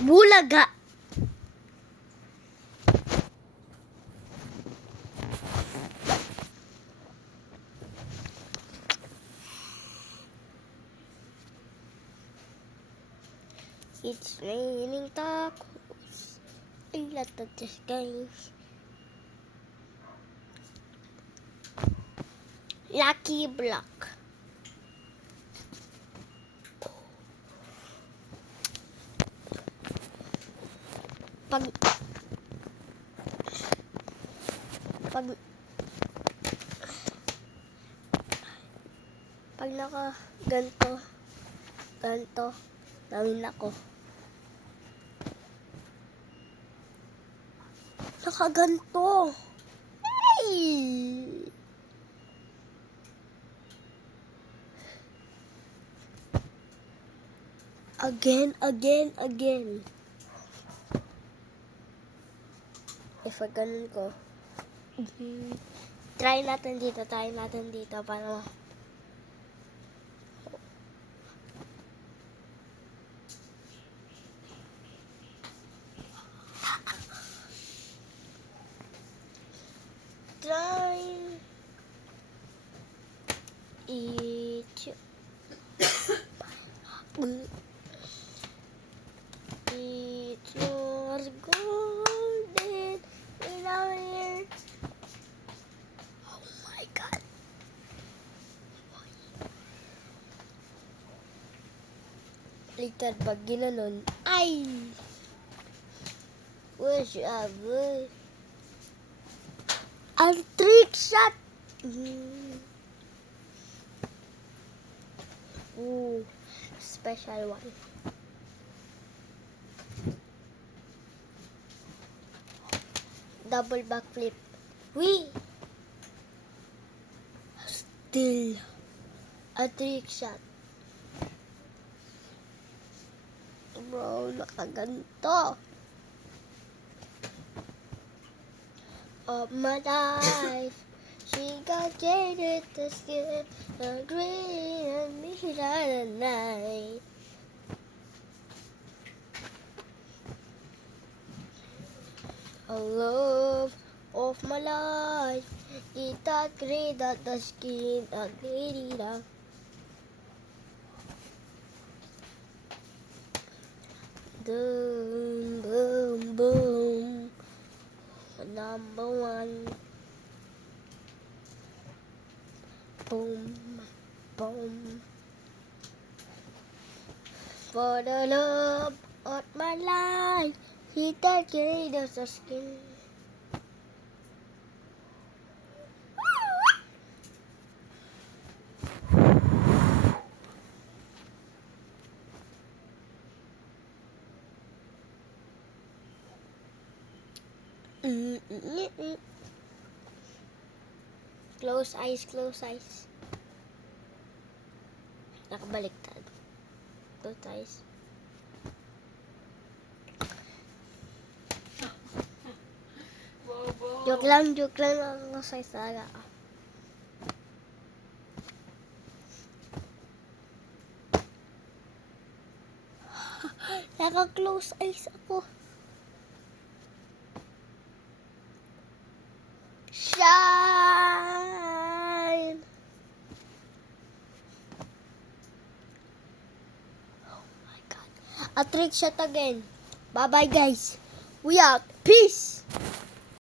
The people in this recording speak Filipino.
Bulaga. It's raining tacos. A lot of this guys. Lucky Block. Pag naka ganto gawin ako. Naka ganto. Hey! Again. If ganun ko. Try natin dito para try each eat your golden flower. Oh my God. Later pag ginanon, ay! Wish I would. A trick shot! Ooh, special one. Double backflip. Wee! Still a trick shot. Bro, nakaganto. Of my life, she got jaded to skip the green and me at night. A love of my life, it that great at the skin and lady da. Boom, boom, boom. Number one. Boom, boom. For the love of my life, he that gave us a skin. Close eyes. Nakabaliktad. Close eyes. Joke lang. Close eyes talaga. Naka-close eyes ako. Shine! Oh my God. A trick shot again. Bye-bye guys. We out. Peace!